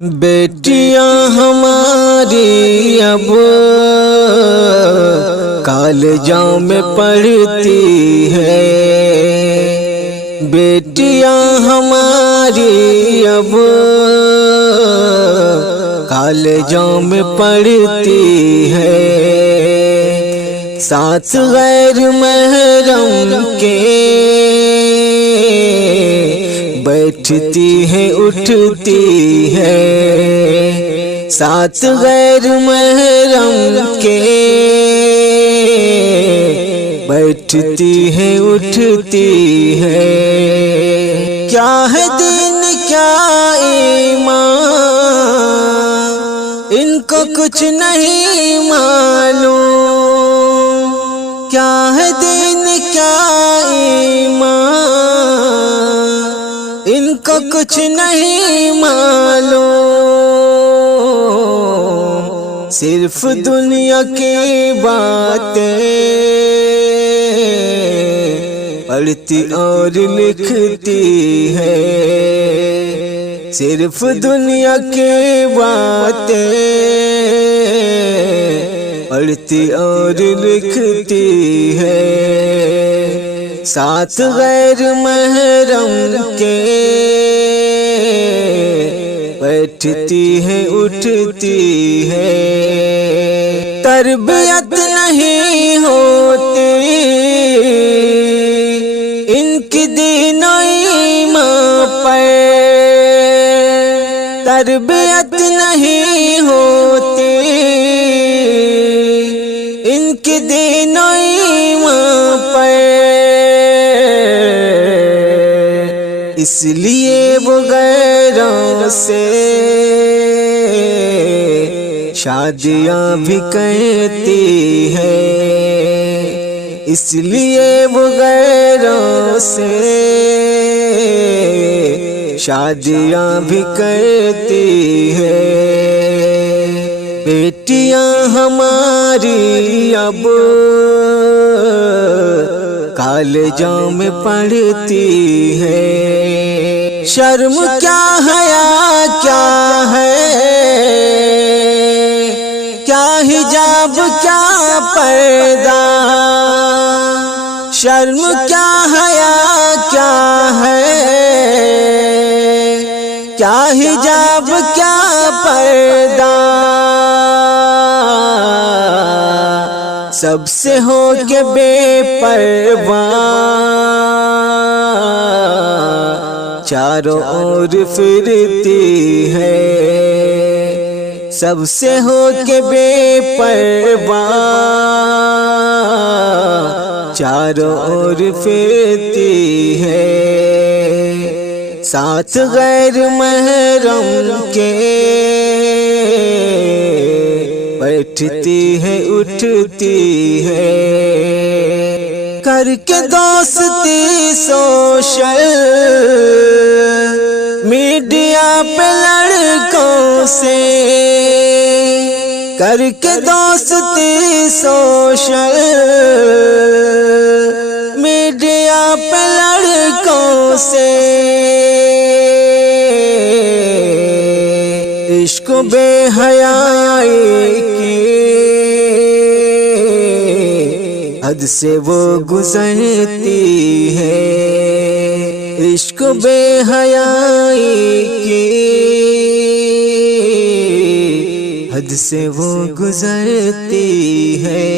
بیٹیاں ہماری اب کالجوں میں پڑھتی ہے، بیٹیاں ہماری اب کالجوں میں پڑھتی ہے، ساتھ غیر محرم کے بیٹھتی ہے اٹھتی ہے، ساتھ غیر محرم کے بیٹھتی ہے اٹھتی ہے۔ کیا ہے دین کیا ایمان، ان کو کچھ نہیں معلوم، کیا ہے دین کیا ایمان، ان کو کچھ نہیں معلوم، صرف دنیا کی باتیں پڑھتی اور لکھتی ہے، صرف دنیا کی باتیں پڑھتی اور لکھتی ہے، ساتھ غیر محرم کے بیٹھتی ہے اٹھتی ہے۔ تربیت نہیں ہوتی ان کی دین و ایمان پر، تربیت نہیں ہوتی ان کی دین و ایمان پر، اس لیے وہ غیروں سے شادیاں بھی کرتی ہے، اس لیے وہ غیروں سے شادیاں بھی کرتی ہے۔ بیٹیاں ہماری اب کالجوں میں پڑھتی ہے، شرم کیا حیا کیا ہے، کیا حجاب کیا پردہ، شرم کیا حیا کیا ہے، کیا حجاب کیا پردہ، سب سے ہو کے بے پرواہ چاروں اور پھرتی ہے، سب سے ہو کے بے پرواہ چاروں اور پھرتی ہے، ساتھ غیر محرم کے بیٹھتی ہے اٹھتی ہے، کر کے دوستی سوشل میڈیا پہ لڑکوں سے، کر کے دوستی سوشل میڈیا پہ لڑکوں سے، عشق و بے حیائی کی حد سے وہ گزرتی ہے، عشق و بے حیائی کی حد سے وہ گزرتی ہے۔